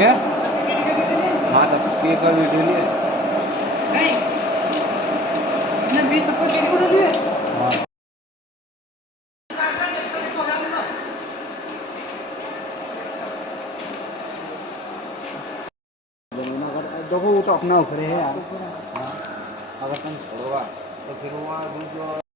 क्या? हाँ तो के का वीडियो लिए नहीं मैंने 20 रुपए के लिए दिए हाँ जमीन अगर देखो वो तो अपना उखड़े है यार हाँ अगर तुम छोड़ोगा तो फिर वो जो